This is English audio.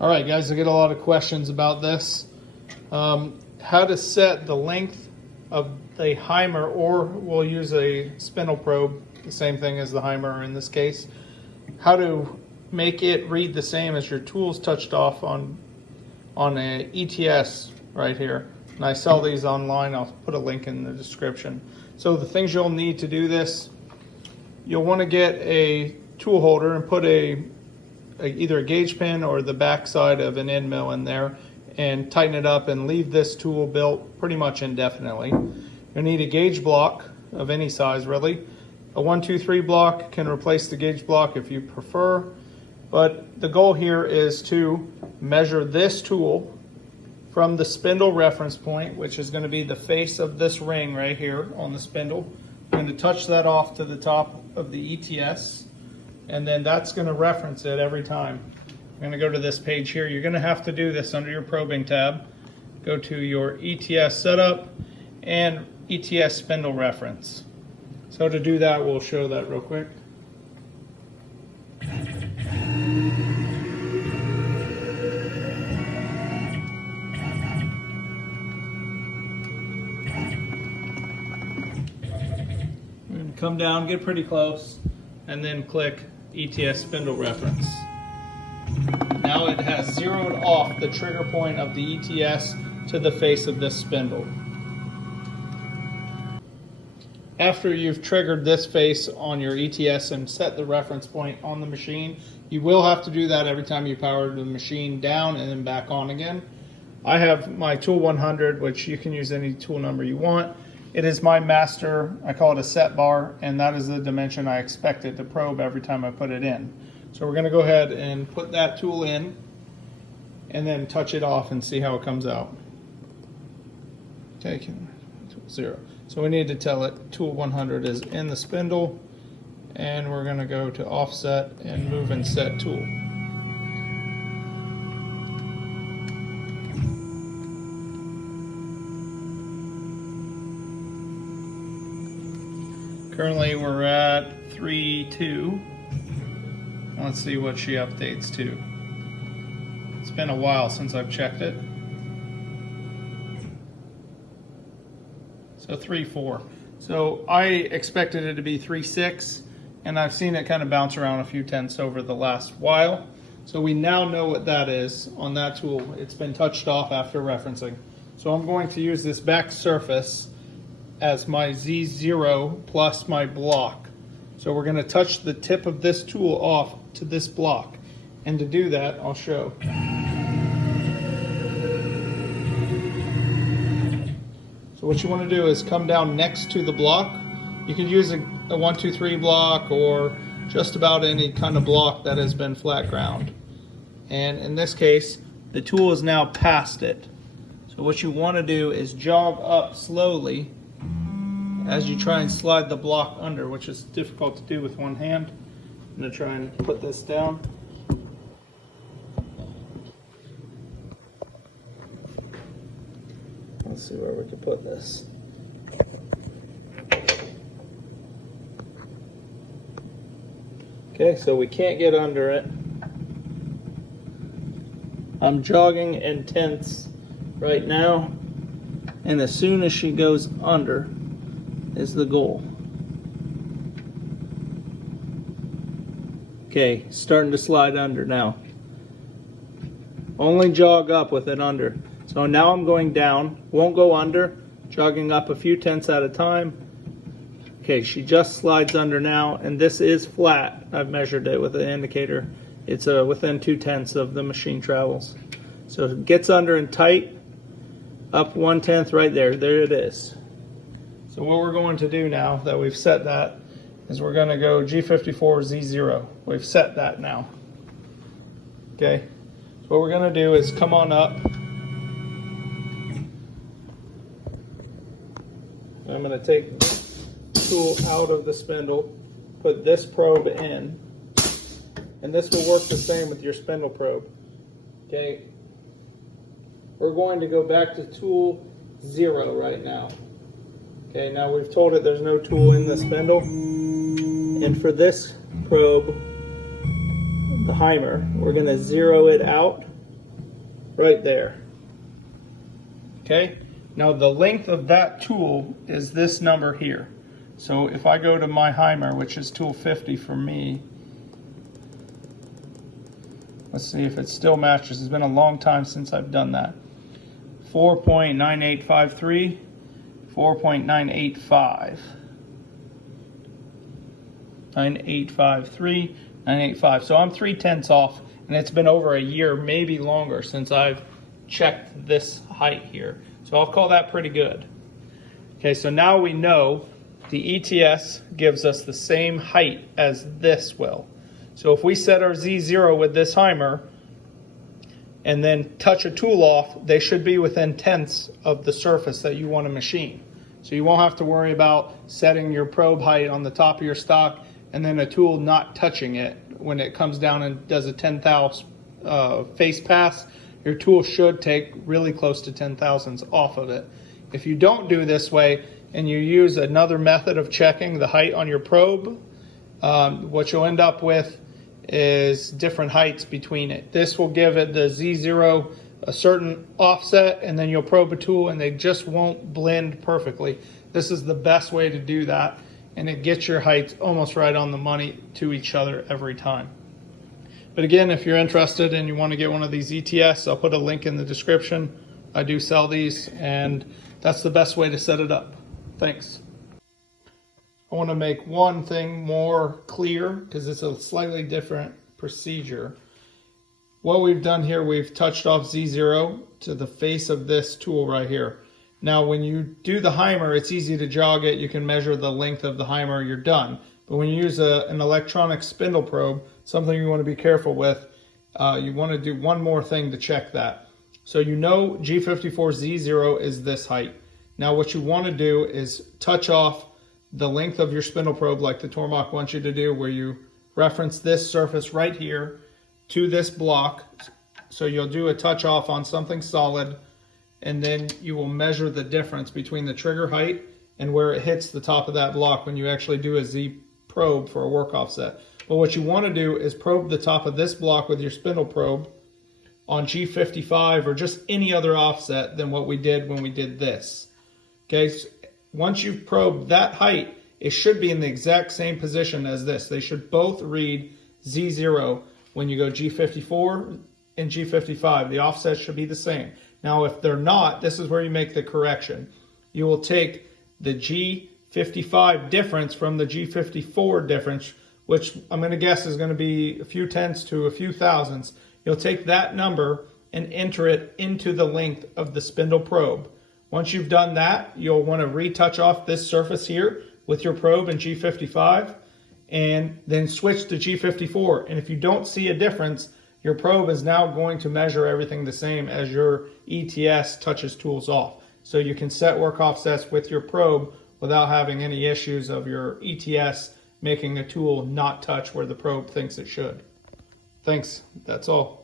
All right, guys, I get a lot of questions about this. How to set the length of the Hiemer, or we'll use a spindle probe, the same thing as the Hiemer in this case. How to make it read the same as your tools touched off on a ETS right here. And I sell these online. I'll put a link in the description. So the things you'll need to do this, you'll want to get a tool holder and put either a gauge pin or the back side of an end mill in there and tighten it up and leave this tool built pretty much indefinitely. You'll need a gauge block of any size really. A 1-2-3 block can replace the gauge block if you prefer, but the goal here is to measure this tool from the spindle reference point, which is going to be the face of this ring right here on the spindle. I'm going to touch that off to the top of the ETS, and then that's going to reference it every time. I'm going to go to this page here. You're going to have to do this under your probing tab. Go to your ETS setup and ETS spindle reference. So to do that, we'll show that real quick. We're going to come down, get pretty close, and then click ETS spindle reference. Now it has zeroed off the trigger point of the ETS to the face of this spindle. After you've triggered this face on your ETS and set the reference point on the machine, you will have to do that every time you power the machine down and then back on again. I have my tool 100, which you can use any tool number you want. It is my master, I call it a set bar, and that is the dimension I expect it to probe every time I put it in. So we're going to go ahead and put that tool in and then touch it off and see how it comes out. Okay, tool 0. So we need to tell it tool 100 is in the spindle, and we're going to go to offset and move and set tool. Currently we're at 3.2. Let's see what she updates to. It's been a while since I've checked it. So 3.4. So I expected it to be 3.6, and I've seen it kind of bounce around a few tenths over the last while. So we now know what that is on that tool. It's been touched off after referencing. So I'm going to use this back surface as my Z0 plus my block. So we're going to touch the tip of this tool off to this block. And to do that, I'll show. So what you want to do is come down next to the block. You could use a 1-2-3 block or just about any kind of block that has been flat ground. And in this case, the tool is now past it. So what you want to do is jog up slowly as you try and slide the block under, which is difficult to do with one hand. I'm going to try and put this down. Let's see where we can put this. Okay, so we can't get under it. I'm jogging in tenths right now, and as soon as she goes under is the goal. Okay, starting to slide under now. Only jog up with it under. So now I'm going down, won't go under, jogging up a few tenths at a time. Okay, she just slides under now, and this is flat. I've measured it with an indicator. It's within 2/10 of the machine travels. So it gets under and tight, up 1/10 right there. There it is. So what we're going to do now that we've set that is we're going to go G54 Z0. We've set that now. Okay, so what we're going to do is come on up. I'm going to take this tool out of the spindle, put this probe in, and this will work the same with your spindle probe. Okay, we're going to go back to tool 0 right now. Okay, now we've told it there's no tool in the spindle, and for this probe, the Hiemer, we're going to zero it out right there. Okay, now the length of that tool is this number here. So if I go to my Hiemer, which is tool 50 for me, let's see if it still matches. It's been a long time since I've done that. 4.9853, 4.985. 9853, 985. So I'm 3/10 off, and it's been over a year, maybe longer, since I've checked this height here. So I'll call that pretty good. Okay, so now we know the ETS gives us the same height as this will. So if we set our Z0 with this Hiemer and then touch a tool off, they should be within tenths of the surface that you want to machine. So you won't have to worry about setting your probe height on the top of your stock and then a tool not touching it when it comes down and does a 10 thou face pass. Your tool should take really close to 10 thousandths off of it. If you don't do this way and you use another method of checking the height on your probe, what you'll end up with is different heights between it. This will give it the Z0 a certain offset, and then you'll probe a tool and they just won't blend perfectly. This is the best way to do that, and it gets your heights almost right on the money to each other every time. But again, if you're interested and you want to get one of these ETS, I'll put a link in the description. I do sell these, and that's the best way to set it up. Thanks. I want to make one thing more clear because it's a slightly different procedure. What we've done here, we've touched off Z0 to the face of this tool right here. Now when you do the Hiemer, it's easy to jog it. You can measure the length of the Hiemer, you're done. But when you use an electronic spindle probe, something you want to be careful with, you want to do one more thing to check that. So you know G54Z0 is this height. Now what you want to do is touch off the length of your spindle probe like the Tormach wants you to do, where you reference this surface right here to this block. So you'll do a touch off on something solid, and then you will measure the difference between the trigger height and where it hits the top of that block when you actually do a Z probe for a work offset. But what you want to do is probe the top of this block with your spindle probe on G55 or just any other offset than what we did when we did this. Okay, so once you've probed that height, it should be in the exact same position as this. They should both read Z0 when you go G54 and G55. The offset should be the same. Now, if they're not, this is where you make the correction. You will take the G55 difference from the G54 difference, which I'm going to guess is going to be a few tenths to a few thousandths. You'll take that number and enter it into the length of the spindle probe. Once you've done that, you'll want to retouch off this surface here with your probe in G55 and then switch to G54. And if you don't see a difference, your probe is now going to measure everything the same as your ETS touches tools off. So you can set work offsets with your probe without having any issues of your ETS making a tool not touch where the probe thinks it should. Thanks. That's all.